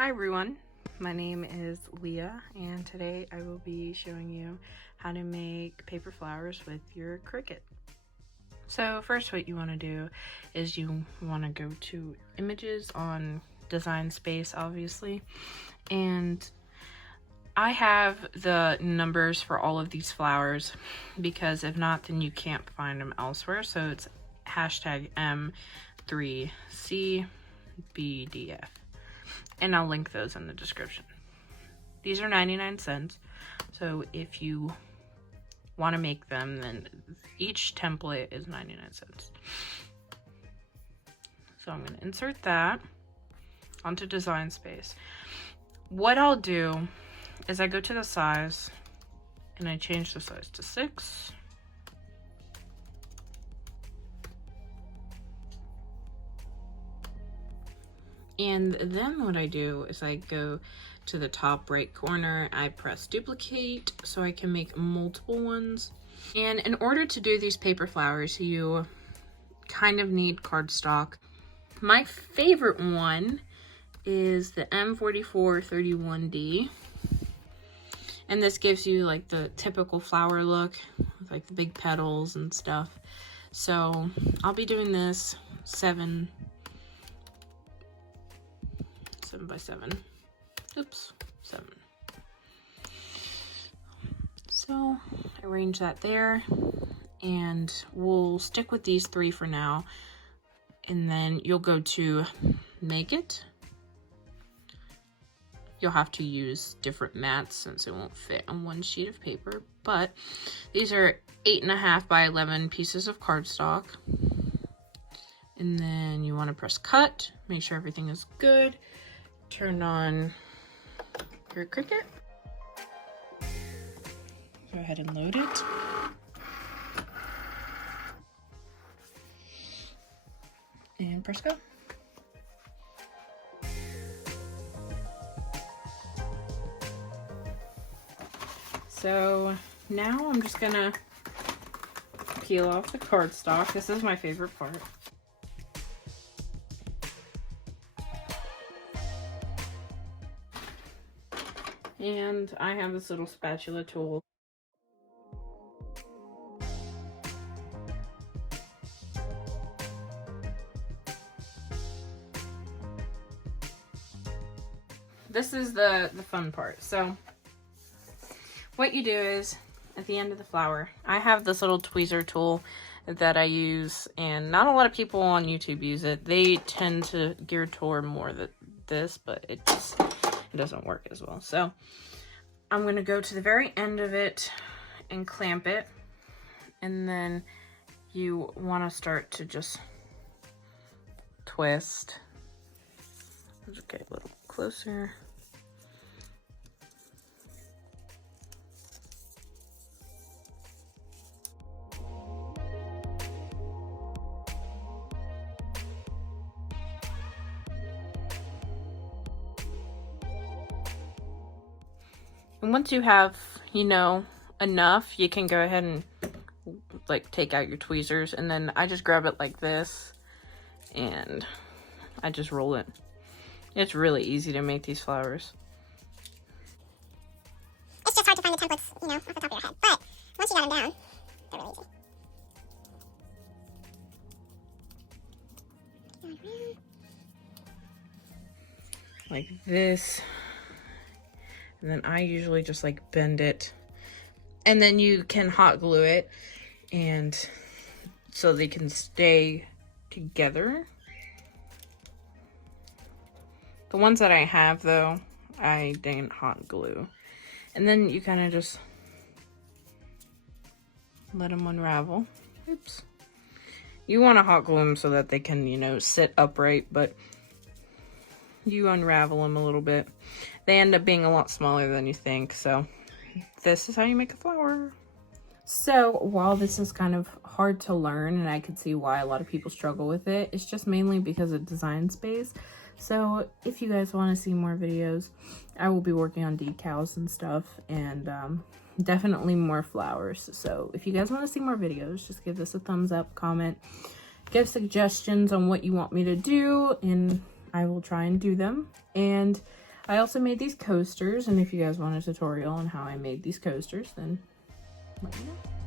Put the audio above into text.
Hi everyone, my name is Leah and today I will be showing you how to make paper flowers with your Cricut. So first what you want to do is you want to go to images on Design Space, obviously, and I have the numbers for all of these flowers because if not then you can't find them elsewhere. So it's hashtag M3CBDF. And I'll link those in the description. These are 99 cents. So if you want to make them, then each template is 99 cents. So I'm going to insert that onto Design Space. What I'll do is I go to the size and I change the size to 6. And then what I do is I go to the top right corner, I press duplicate so I can make multiple ones. And in order to do these paper flowers, you kind of need cardstock. My favorite one is the M4431D. And this gives you like the typical flower look with like the big petals and stuff. So I'll be doing this 7 by 7. Oops, 7. So arrange that there, and we'll stick with these 3 for now. And then you'll go to make it. You'll have to use different mats since it won't fit on one sheet of paper, but these are 8.5 by 11 pieces of cardstock. And then you want to press cut, make sure everything is good. Turn on your Cricut. Go ahead and load it. And press go. So now I'm just gonna peel off the cardstock. This is my favorite part. And I have this little spatula tool. This is the fun part. So what you do is at the end of the flower, I have this little tweezer tool that I use, and not a lot of people on YouTube use it. They tend to gear toward more this, but it doesn't work as well. So I'm going to go to the very end of it and clamp it, and then you want to start to just twist. Let's get a little closer. And once you have, enough, you can go ahead and like take out your tweezers, and then I just grab it like this and I just roll it. It's really easy to make these flowers. It's just hard to find the templates, off the top of your head, but once you got them down, they're really easy. Like this. And then I usually just like bend it, and then you can hot glue it, and so they can stay together. The ones that I have though, I didn't hot glue. And then you kind of just let them unravel. Oops. You want to hot glue them so that they can, sit upright, but you unravel them a little bit. They end up being a lot smaller than you think, so this is how you make a flower. So while this is kind of hard to learn, and I could see why a lot of people struggle with it, it's just mainly because of Design Space. So if you guys want to see more videos, I will be working on decals and stuff, and definitely more flowers. So if you guys want to see more videos, just give this a thumbs up, comment, give suggestions on what you want me to do, and I will try and do them. And I also made these coasters, and if you guys want a tutorial on how I made these coasters, then let me know.